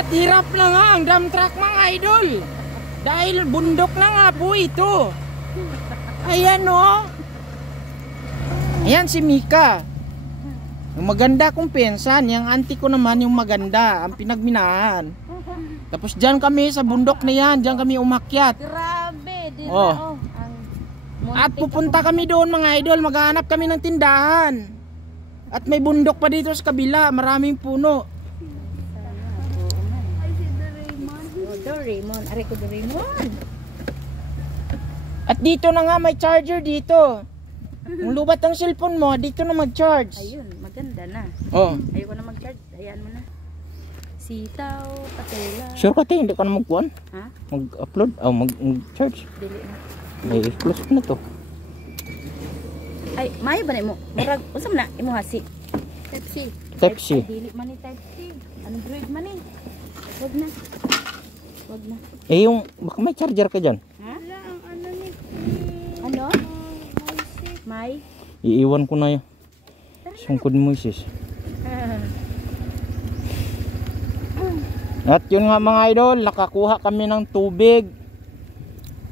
At hirap na nga ang dump truck mga idol. Dahil bundok na nga po ito. Ayan o. Ayan si Mika. Yung maganda kong pensan. Yung auntie ko naman yung maganda. Ang pinagminahan. Tapos dyan kami sa bundok na yan. Dyan kami umakyat. Grabe. Oh. At pupunta kami doon mga idol. Maghahanap kami ng tindahan. At may bundok pa dito sa kabila. Maraming puno. Ay, si Doraemon. Oh, Doraemon. Aray ko Doraemon. At dito na nga may charger dito. Kung lubat ang cellphone mo, dito na mag-charge. Ayun, maganda na. Oh. Ayoko na mag-charge. Hayaan mo na. Sitaw, patela. Sure ka tayo, hindi ka na mag-kuhan? Ha? Mag-upload? Oh, mag-charge. Dili na. May close ko na to. Ay, mayo ba na mo? Murag, unsa man na imo hasi? Type-C. Type-C. Dili man ni Type-C. Android man ni. Wag na. Wag na. Eh yung, baka may charger ka dyan. Ha? Wala ang ano ni. Ano? May? Iiwan ko na yun. Sungkod mo sis. At yun nga mga idol, nakakuha kami ng tubig.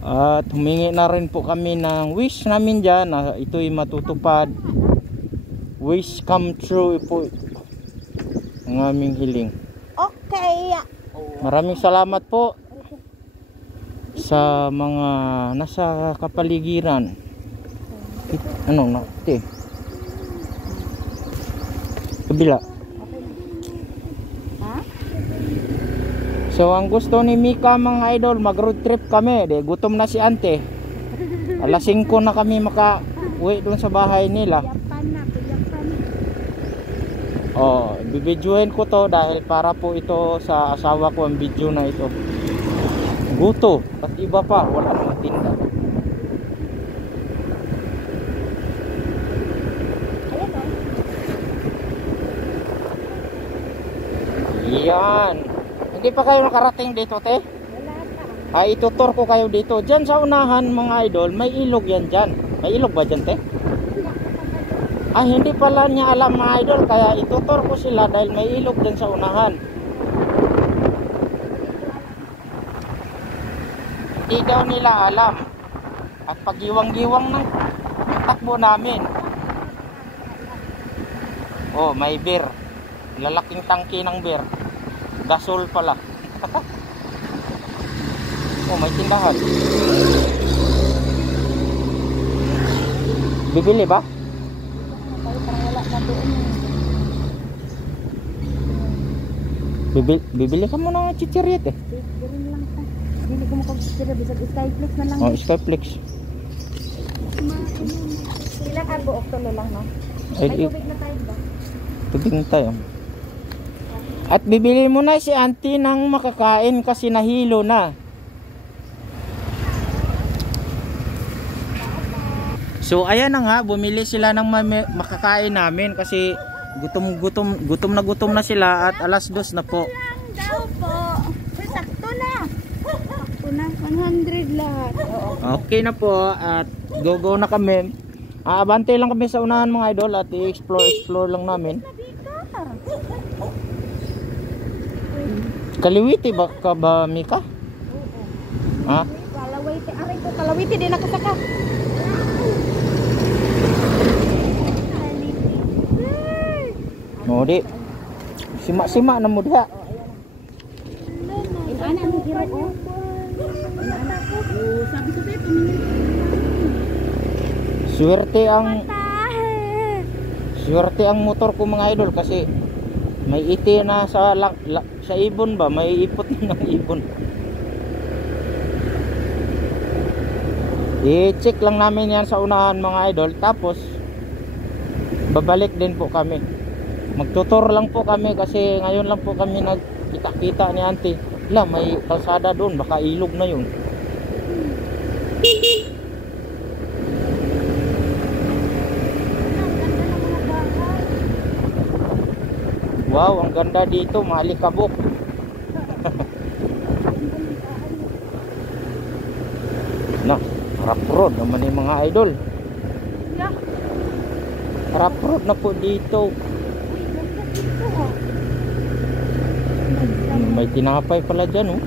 At humingi na rin po kami ng wish namin dyan na ito'y matutupad. Wish come true po ang aming hiling. Okay. Maraming salamat po sa mga nasa kapaligiran. Ano na? Ito kabila. Ha? So ang gusto ni Mika mga idol, mag road trip kami. De, gutom na si ante. Alas 5 na kami maka-uwi doon sa bahay nila. Yapan na, yapan. Oh, bibidyohin ko to dahil para po ito sa asawa ko ang video na ito. Guto, at iba pa, wala namang tinda. Yan. Hindi pa kayo nakarating dito, te? Wala pa. Ay, itutur ko kayo dito. Diyan sa unahan, mga idol, may ilog yan dyan. May ilog ba dyan, te? Ay, hindi pala niya alam, mga idol. Kaya itutur ko sila dahil may ilog dyan sa unahan. Hindi daw nila alam. At pagiwang-giwang ng takbo namin. Oh, may beer. Lalaking tangki ng beer. Gasol pala. Oh, may tindahan. Bibili ba? Bibili ka muna ng chichiriet eh. Birin lang pa. Hindi ko makapagpapira. Bisag Skyflex na lang. Oh, Skyflex. Sila carbo octolo lang, no? Ay, May tubig na tayo ba? tubig na tayo. At bibili mo na si auntie ng makakain kasi nahilo na. So ayan na nga, bumili sila ng makakain namin kasi gutom na sila at alas 2 na po. Daw po. Sakto na. Sakto na. 100 lahat. Okay na po at go na kami. Abante lang kami sa unahan mga idol at i-explore lang namin. Kaliwiti ba ka ba, Mika? Ha? Kalawiti. Aray ko, kalawiti din nakasaka. No, di. Sima na mo diha. Ana mo giro ko. Sabi ko tayo tumingin. Swerte ang motor ko mga idol kasi may iti na sa ibon ba, may ipot na ng ibon. I-check lang namin yan sa unahan mga idol, tapos babalik din po kami. Magtutor lang po kami kasi ngayon lang po kami nagkita-kita ni auntie. May kalsada doon, baka ilog na yun. Wow, ang ganda dito, malikabok. Nah, rough road naman yung mga idol. Rough road na po dito. may tinapay pala dyan, oh.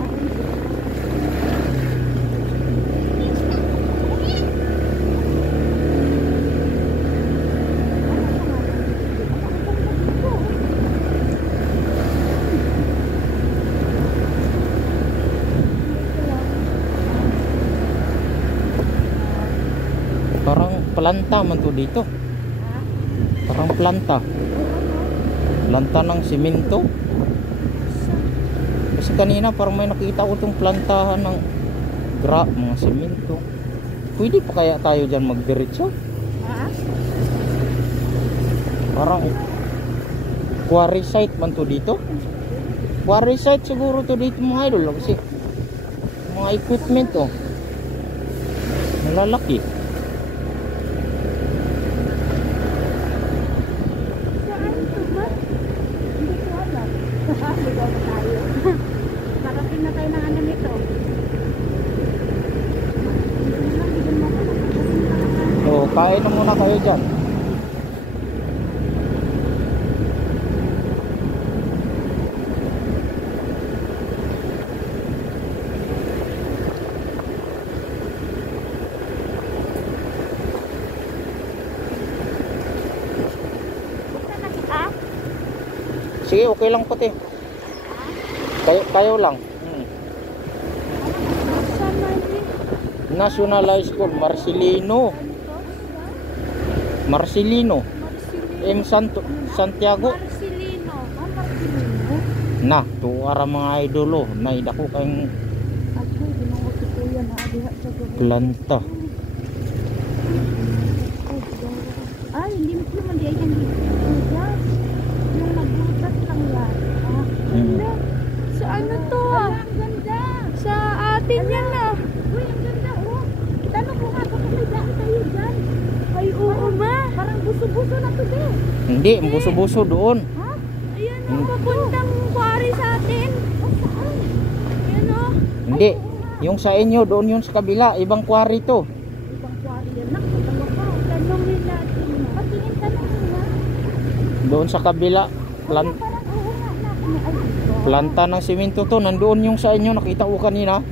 Parang planta man to dito. Parang planta. Planta ng simento. Kasi kanina parang may nakita ko itong plantahan ng mga simento. Pwede pa kaya tayo dyan magdiretso? Parang quarry site man to dito. Quarry site siguro to dito mga idol. Kasi mga equipment, oh, malalaki. Nakating na tayo ng ano nito. So, kain na muna kayo dyan. Sige, okay lang pati. Kayo lang. National High School, Marcelino. M. Santiago. Na, tuwara mga idolo. Naidako kayong planta. Ay, hindi mo naman di ay hindi. Yung nagbutas lang yan. Sa ano to? Ang ganda. Sa atin yan na. Uy, ang ganda, oh. Tanong ko nga, baka may daan tayo dyan. Ay, oo ma. Parang buso-buso na to, be. Hindi, buso-buso doon. Ha? Ayan, oh, papuntang quarry sa atin. Oh, saan? Ayan, oh. Hindi, yung sa inyo, doon yun sa kabila. Ibang quarry to. Ibang quarry yan. Nakatawa ka. Tanongin natin. Patingin, tanongin na. Doon sa kabila. Parang oo nga na. Ay, Planta ng simento to. Nandoon yung sa inyo. Nakita ko kanina.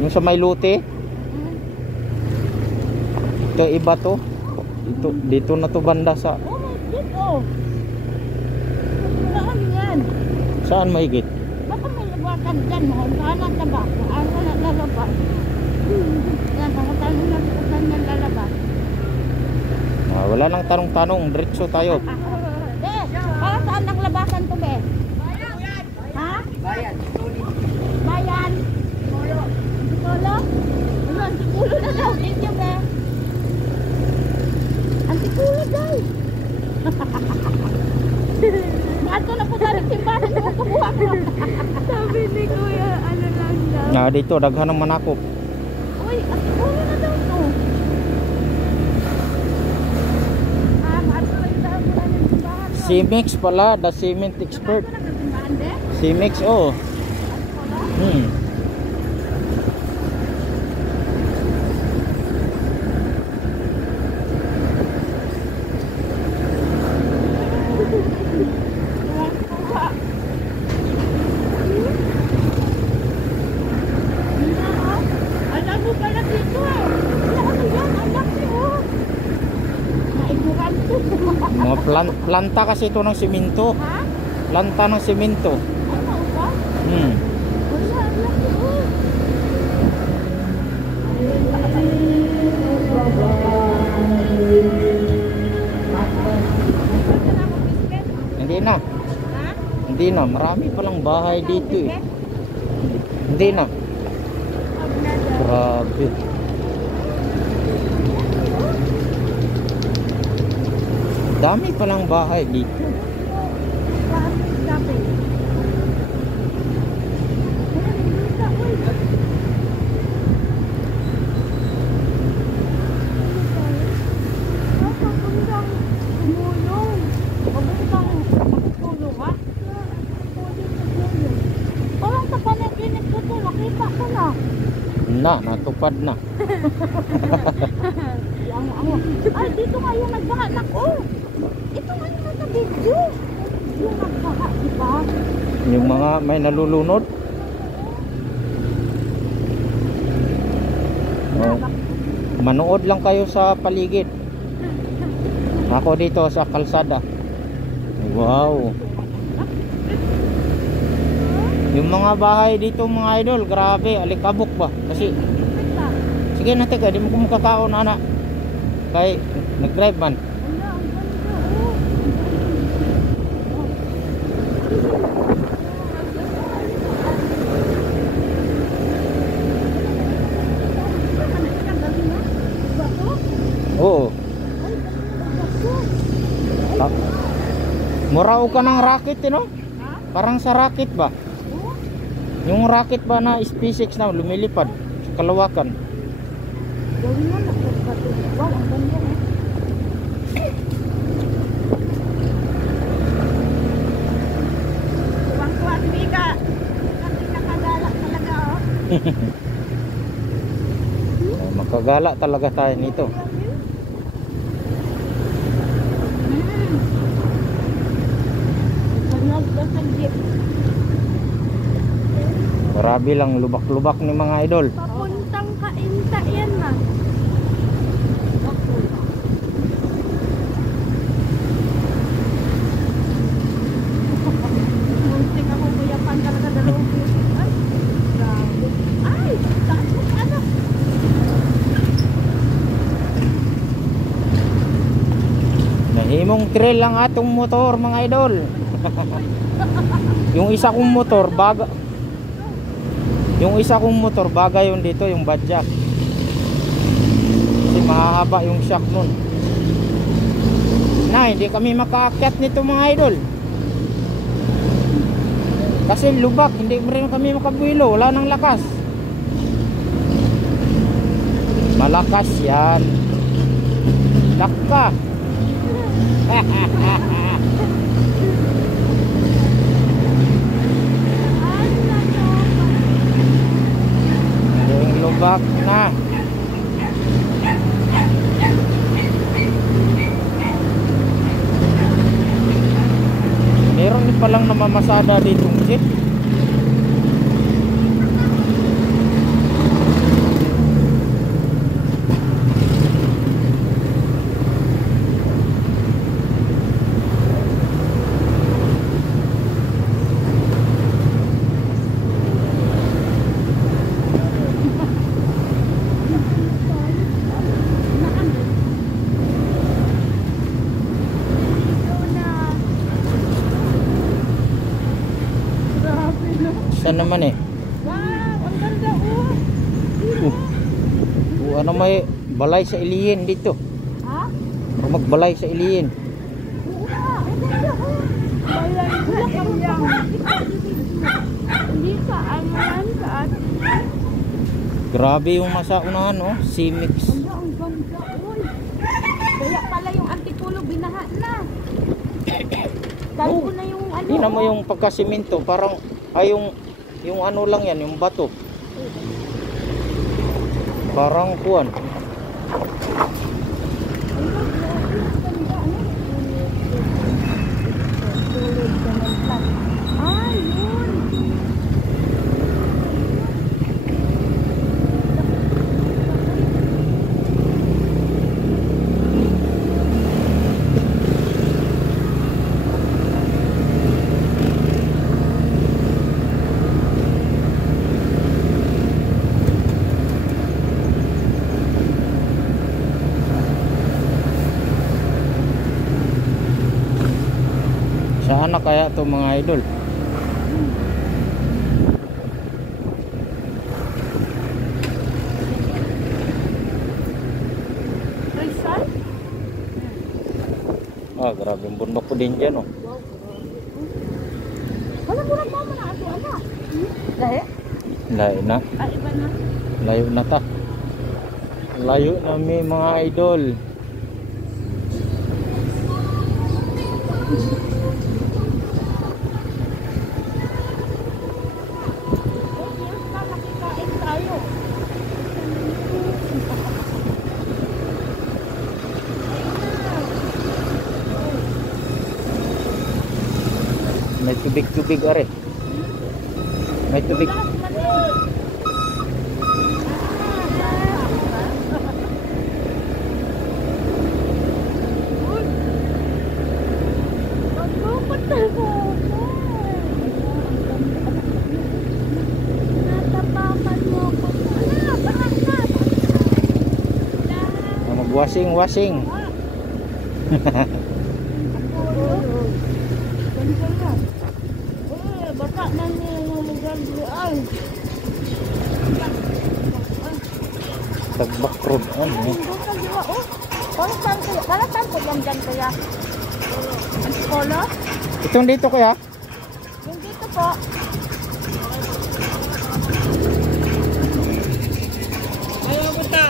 Yung sa may lote. Ito iba to. Dito na to banda sa... oh my God, oh. Saan yan? Saan mahigit? Baka may labasan dyan, mo. Saan ang tabak? Saan na lalabas? Yan, baka tanong na saan yan lalabas. Wala nang tanong-tanong. Diretso tayo. Para saan ang labasan to, be? Ha? Bayan, solid. Bayan? Antipolo? Ano, Antipolo na daw. Thank you, be. Antipolo daw. Ato na po sa rin simbahan mo kubuha ko. Sabi ni Kuya, ano lang daw. Dito, daghan ng manakop. Uy, Antipolo na daw to. Ato na yung daw po ng simbahan. Cimex pala, the cement expert. Ato na ng simbahan, be? Cimex, oh. Alam mo pala dito eh. Ano yan? Alam niyo. Naiguran to. Mga planta kasi ito ng simento. Ha? Planta ng simento. Ano ba? Wala, alam niyo. Hindi na. Ha? Hindi na. Marami palang bahay dito eh. Hindi na. Grabe. Dami palang bahay dito. Natupad na. Ay, dito nga yung nagbaha. Naku! Ito nga yung nasa video. Yung nagbaha, di ba? Yung mga may nalulunod. Oh. Manood lang kayo sa paligid. Ako dito sa kalsada. Wow. Yung mga bahay dito mga idol, grabe, alikabok ba? Kasi sige na teka, di mo kumukakaon anak. Kay nag-drive man. Oo. Murao ka ng rocket, no? Parang sa rocket ba? Yung rocket ba na SpaceX na lumilipad sa kalawakan? Gawin mo na. Wow, ang ganda eh. Tuwang-tuwa si Mika. Kasi nakagala talaga Makagala talaga tayo nito. Grabe lang lubak-lubak ni mga idol. Papuntang Kainta yan na. Muntik ako kuyapan talaga dalawang pusit. Ay, grabe. Ay, taas mo ka ano? Nahimong trail lang atong motor mga idol. Yung isa kong motor baga. Yung isa kong motor bagay yun dito, yung badya. Kasi mahahaba yung shock nun. Na hindi kami makaakyat nito mga idol. Kasi lubak, hindi rin kami makabuelo, wala nang lakas. Malakas yan. Laka. Yung lubak na. Meron din palang namamasada ditong jeep. Saan naman eh? Wow, ang ganda Ano may balay sa Iliin dito? Ha? O magbalay sa Iliin. Oo nga, ang ganda Balay bulak ang yan. Hindi sa ano yan, sa atin. Grabe yung nasa unahan, oh. Simix. Ang ganda, uy. Kaya pala yung antikulo binaha na. Kalbo na yung ano. Tingnan mo yung pagkasiminto, parang ay yung ano lang yan, yung bato. Parang kuwan. Ah, yun. Saan na kaya to mga idol? Rizal? Grabe yung bundok ko din dyan, oh. Wala mo lang mama na ato, anak. Lahi? Layo na. Iba na. Layo na ta. Layo na mga idol. Makikain tayo. May tubig-tubig are. May tubig. Washing. Bata man yung magandang ay. Tagbak road on eh. Para saan ko dyan kaya? Ang polo? Itong dito kaya? Yung dito po. Ayaw mo ta.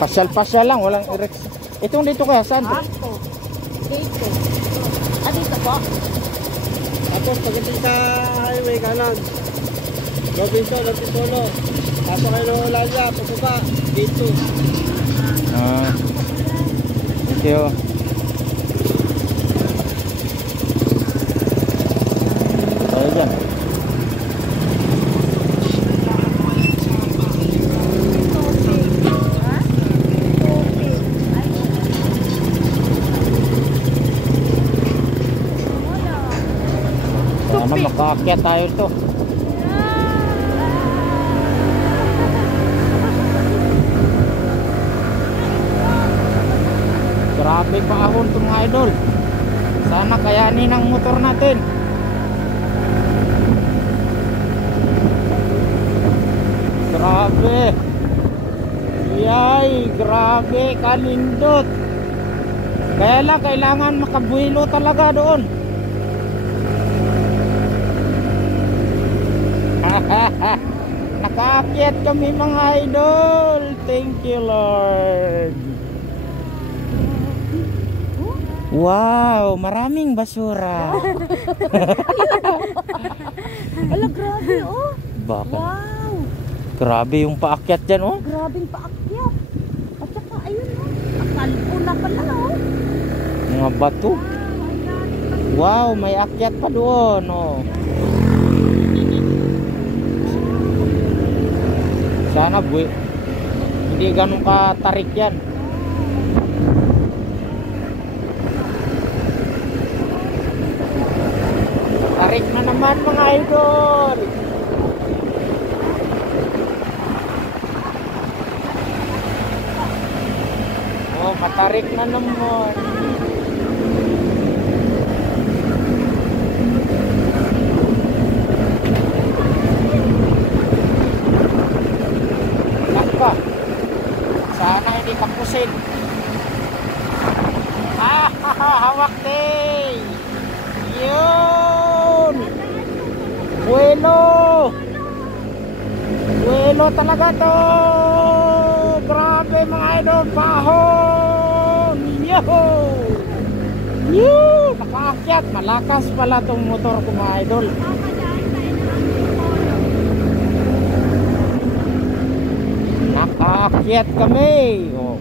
Pasyal-pasyal lang, walang erect. Itong dito kaya, saan? Dito. Dito. Ah, dito po? Tapos pagdating sa highway kanan. Robinson, Antipolo. Pasok kayo ng Olaya, pababa. Dito. Thank you. Tayo dyan. Sana makaakyat tayo ito. Grabe pa ahon itong mga idol. Sana kayanin ang motor natin. Grabe. Yay, grabe, kalindot. Kaya lang kailangan makabuhilo talaga doon. Nakaakyat kami mga idol. Thank you Lord. Wow, maraming basura. Ala, grabe oh. Bakit? Wow. Grabe yung paakyat dyan oh. Grabing paakyat. At saka ayun oh. Akalpula pala oh. Mga bato. Wow, may akyat pa doon oh. Sana hindi ganun katarik yan. Tarik na naman mga idol. Oh, matarik na naman. Naka. Sana hindi kapusin. Hawak day. Yun. Buelo talaga to. Grabe mga idol, pahon. Yo. Nakaakyat, malakas pala tong motor ko mga idol. Nakaakyat kami. Oh,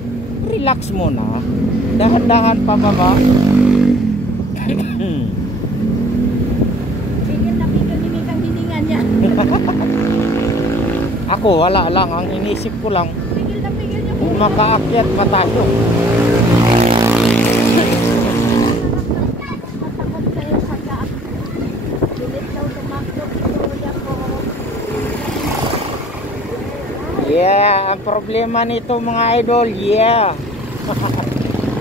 relax muna. Dahan-dahan pababa. Ako wala lang, ang inisip ko lang kung makaakyat pa tayo. Yeah, ang problema nito mga idol, yeah.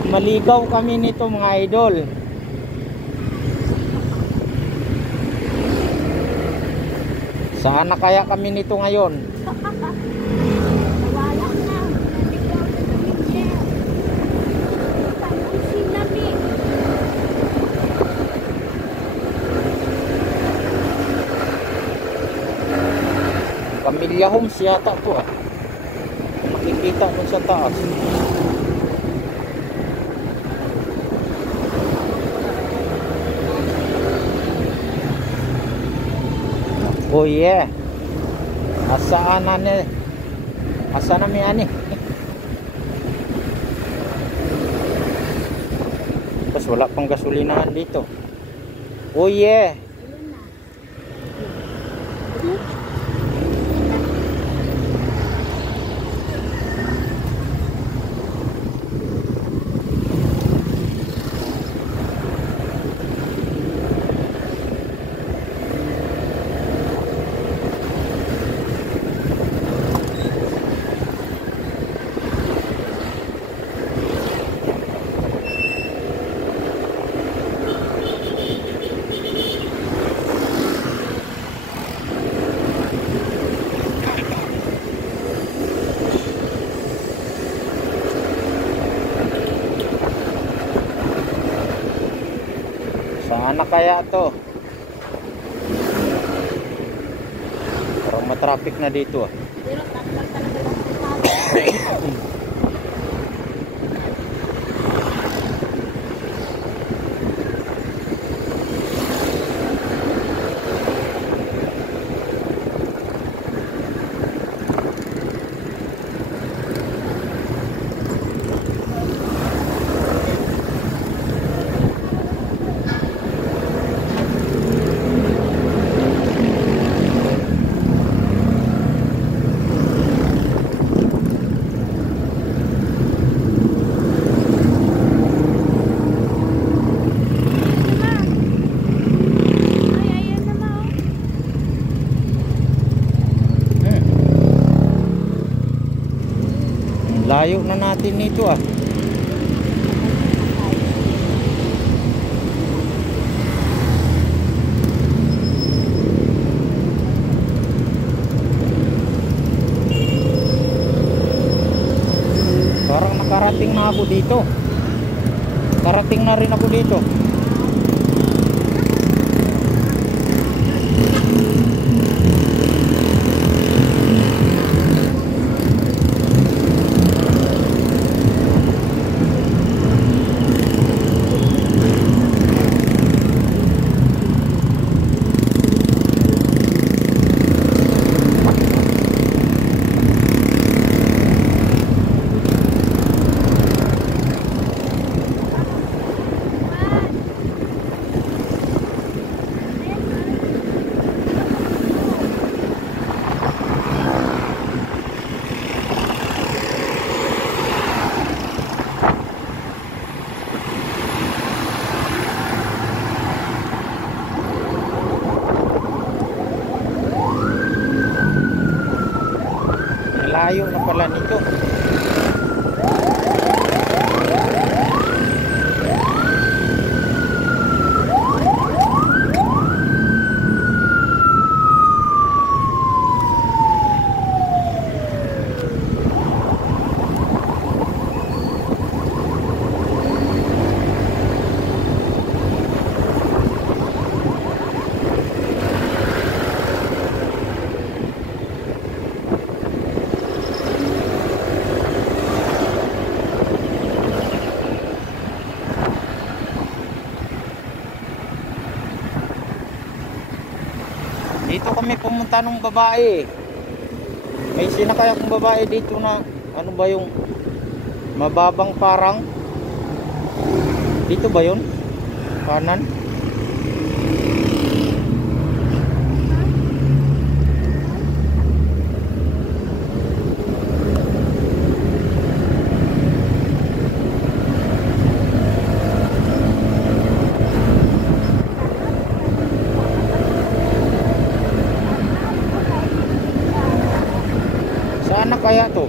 Maligaw kami nito mga idol. Saan na kaya kami nito ngayon? Camilla Homes yata to ah. Makikita mo sa taas. Oh yeah. Asaan na ni? Asa na mi ani? Tapos wala pang gasolinahan dito. Oh yeah. kaya to? Parang matraffic na dito ah. Pero takal talaga lang. Layo na natin nito ah. Parang nakarating na ako dito. Karating na rin ako dito. Layo na pala nito. Dito kami pumunta nung babae. May sinakay akong babae dito na ano ba yung mababang parang. Dito ba yun? Kanan? Saan na kaya to?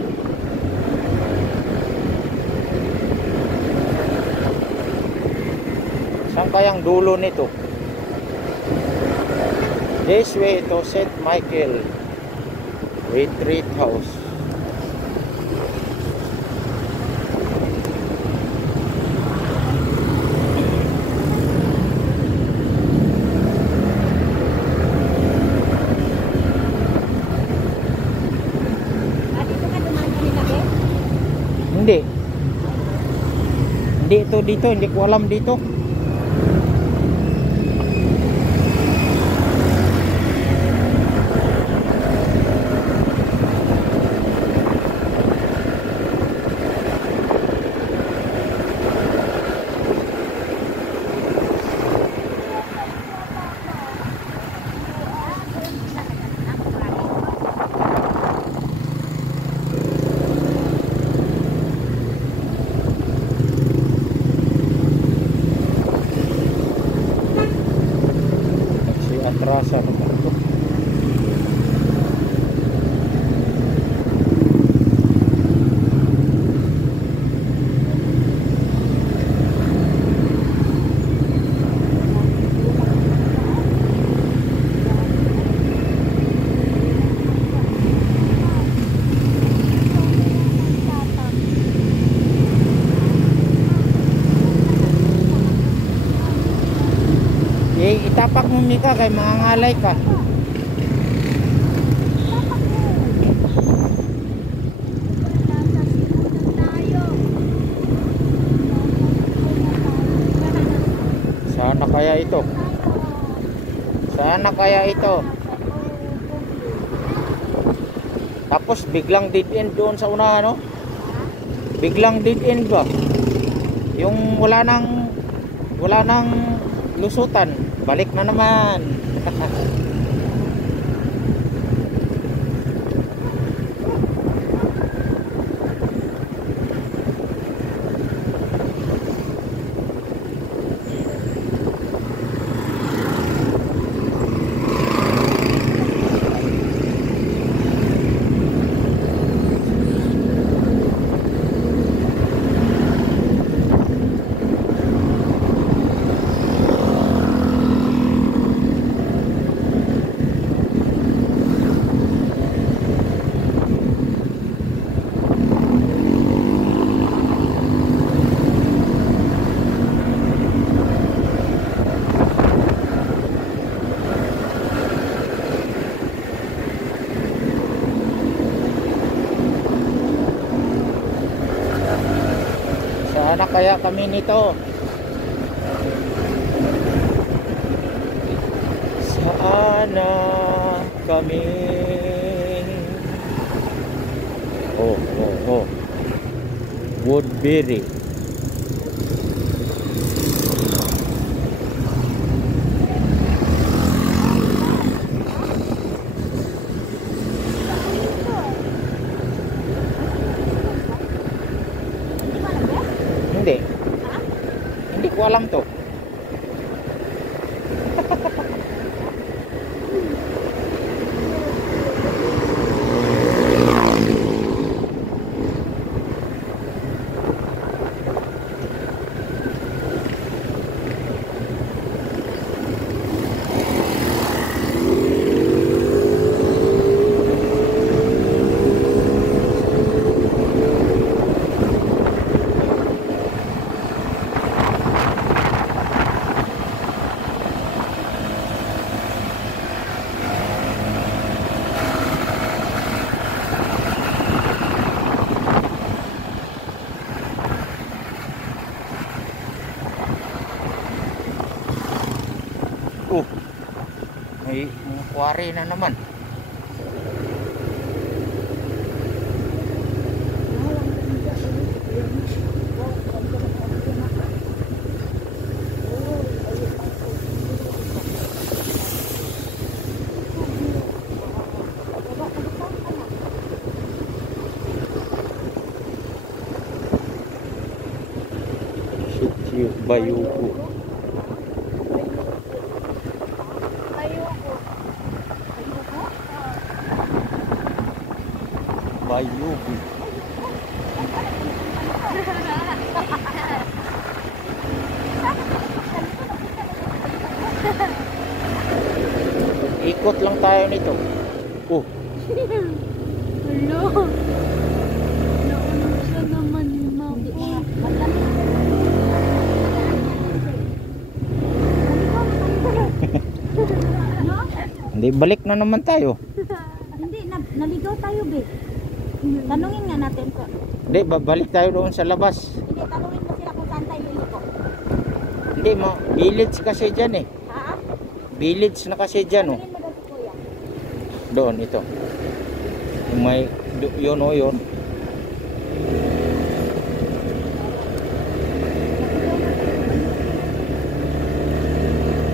Saan kayang dulo nito? This way to St. Michael Retreat House. Hindi. Hindi ito dito, hindi ko alam dito. Atrasa naman ito. Itapak mo Mika kay mangangalay ka. Sana kaya ito? Sana kaya ito? Tapos biglang dead end doon sa unahan, no? Biglang dead end ba? Yung wala nang lusutan. Balik na naman. Sana kaya kami nito? Sana kami. Oh. Woodbury. Hindi ko alam to. May quarry na naman. Sitio Bayugo. Bayugo. Ikot lang tayo nito. Oh. Hello. Nauna siya naman ni Mama. Hindi, balik na naman tayo. Hindi, naligaw tayo, be. Tanungin nga natin ko. Hindi, babalik tayo doon sa labas. Hindi, tanungin mo sila kung saan tayo liliko. Hindi, village kasi dyan eh. Ha? Village na kasi dyan oh. Tanungin mo daw si Kuya. Doon, ito. Yung may, yun o yun.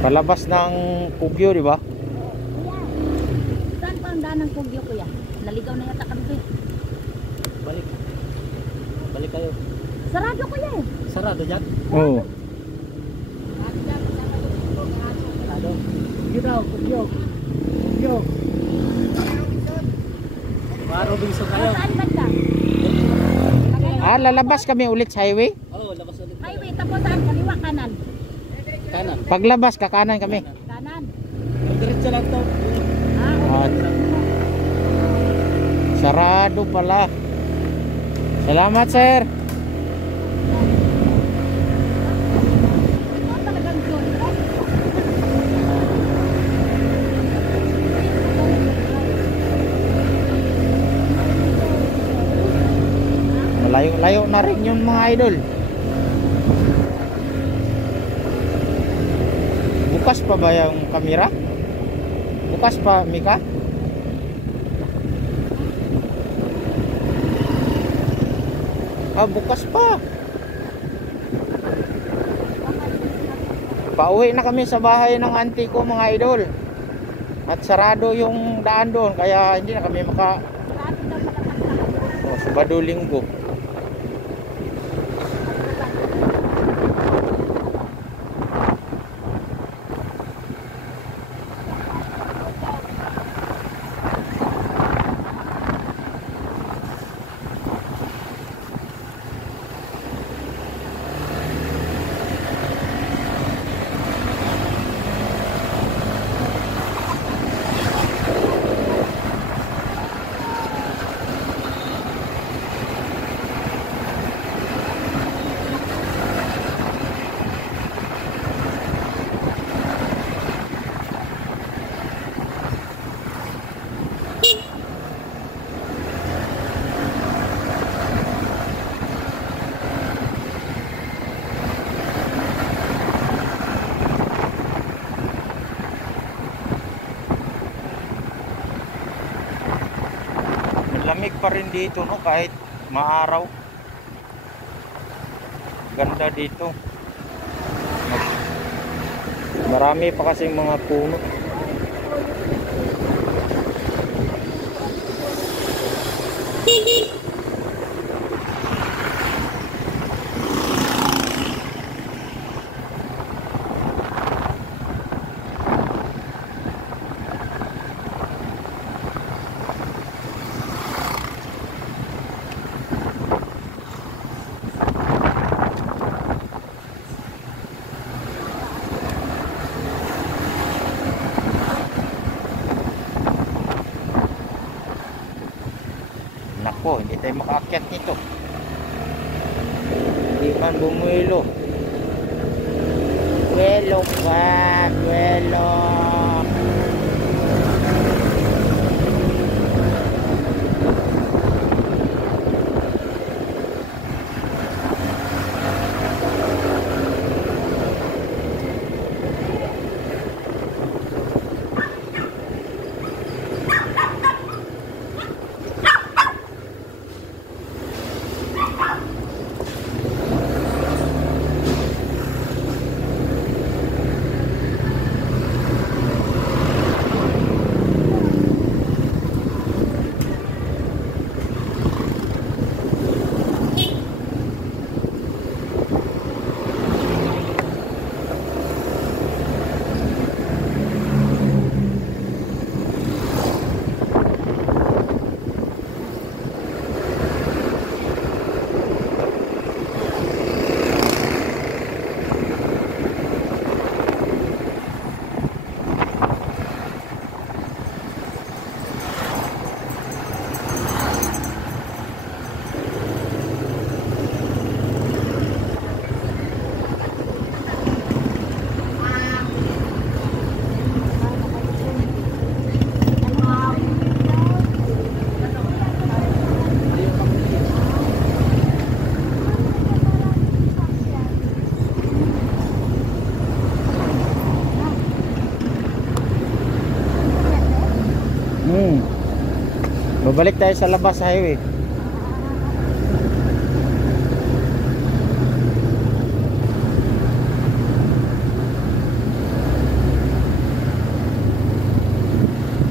Palabas ng Kugyo, di ba? Kuya, saan pa ang daan ng Kugyo, Kuya? Naligaw na yata kami, Kuya. Balik kayo. Sarado, Kuya eh. Sarado dyan? Oo. Sarado. Sige daw, Kugyo. Robinson kayo. Saan banda? Ah, lalabas kami ulit sa highway? Oo, labas ulit. Highway, tapos saan? Kaliwa, kanan. Kanan. Paglabas, kakanan kami. Kanan. Diretso lang to. Ah, sarado pala. Salamat, sir. Ito talagang doon. Layo-layo na rin yun mga idol. Bukas pa ba yung kamera? Bukas pa, Mika? Bukas pa. Pauwi na kami sa bahay ng auntie ko mga idol. At sarado yung daan doon, kaya hindi na kami Sabado Linggo. Lamig pa rin dito, no, kahit maaraw. Ganda dito. Marami pa kasing mga puno. Nako, hindi tayo makaakyat nito. Hindi man bumuelo. Buelo pa, buelo. Babalik tayo sa labas highway.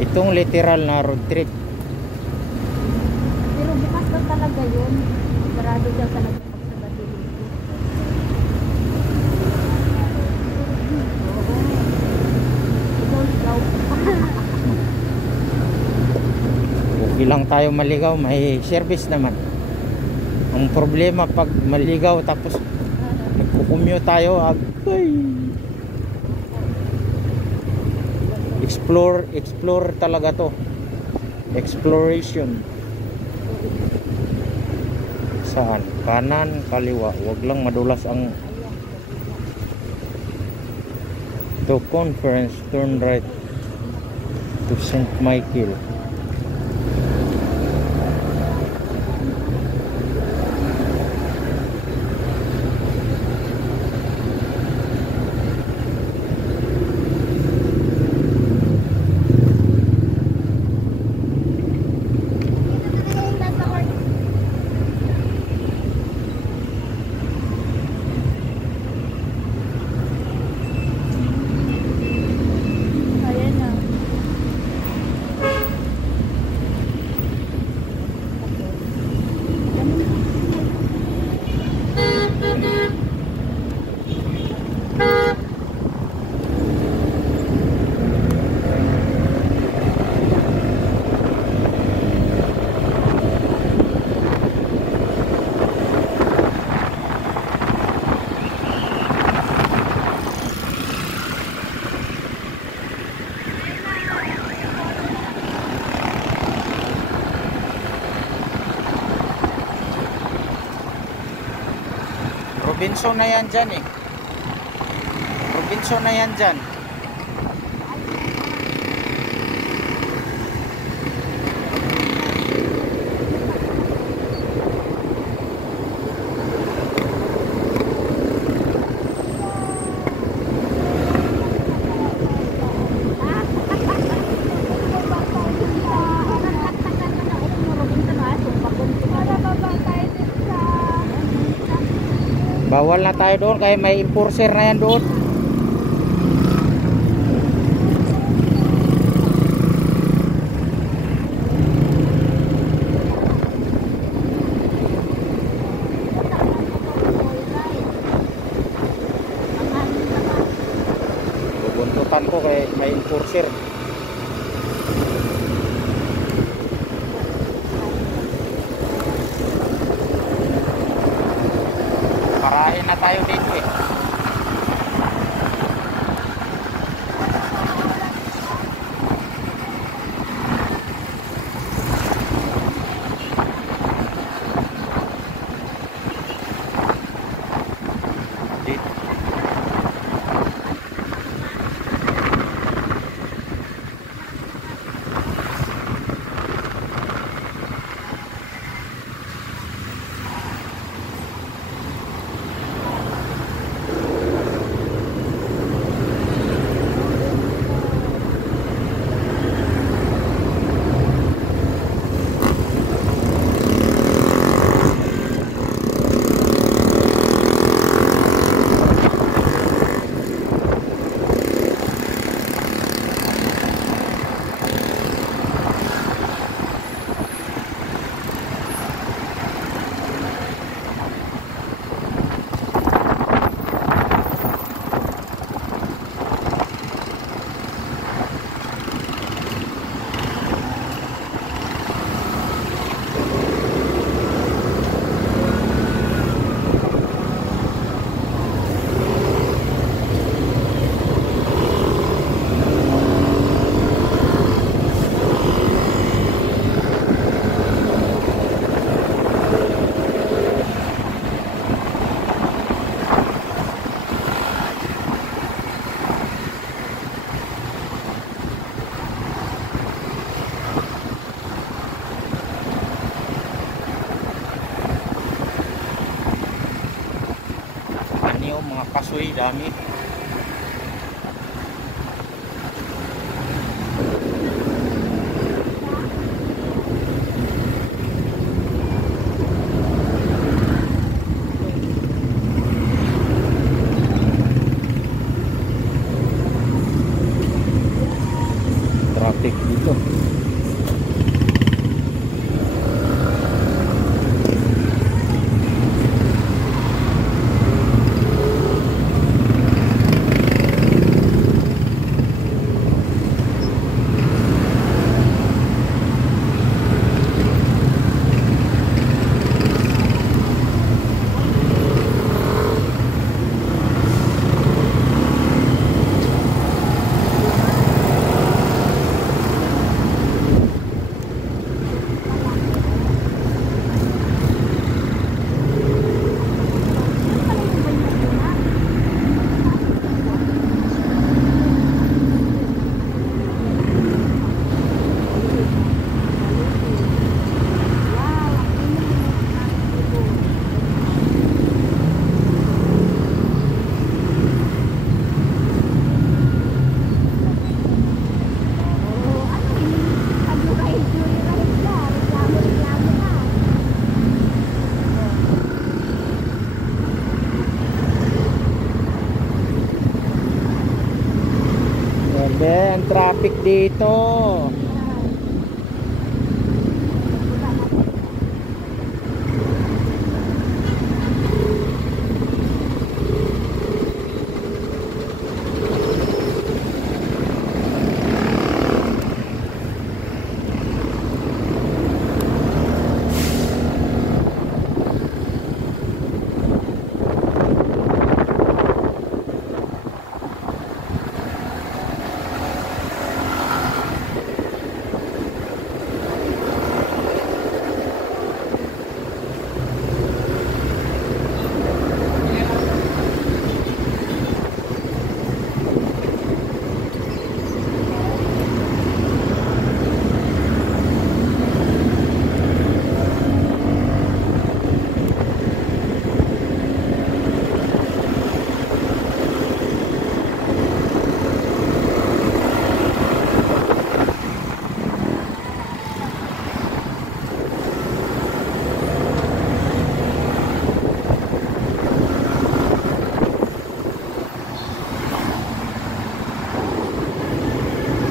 Itong literal na road trip. Pero bukas daw talaga yun. Sarado daw talaga pag sa Badilito. Ikaw. Okay lang tayo maligaw, may service naman. Ang problema pag maligaw tapos nagkukumyo tayo, agay. Explore talaga to. Exploration. Saan? Kanan, kaliwa. Huwag lang madulas ang to Conference, turn right to St. Michael. Robinson na yan dyan eh. Robinson na yan dyan. Bawal na tayo doon kaya may enforcer na yan doon. Bubuntutan ko kaya may enforcer. Parahin na tayo dito eh. Dito. Mga kasoy dami. Traffic dito. Grabe, ang traffic dito.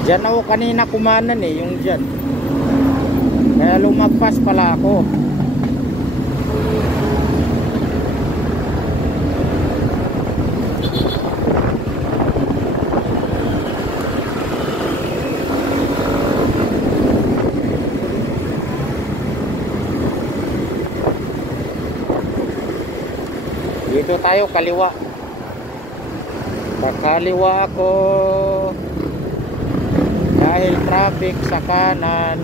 Diyan ako kanina kumanan eh, yung dyan. Kaya lumagpas pala ako. Dito tayo kaliwa. Kakaliwa ako dahil traffic sa kanan.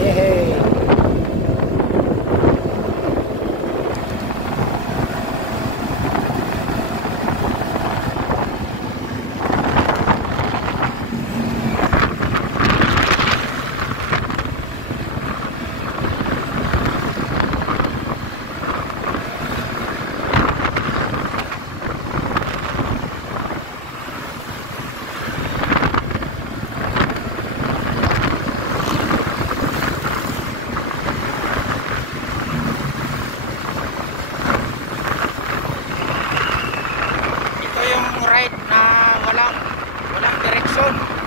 Yehey. Ito yung ride na walang direksyon.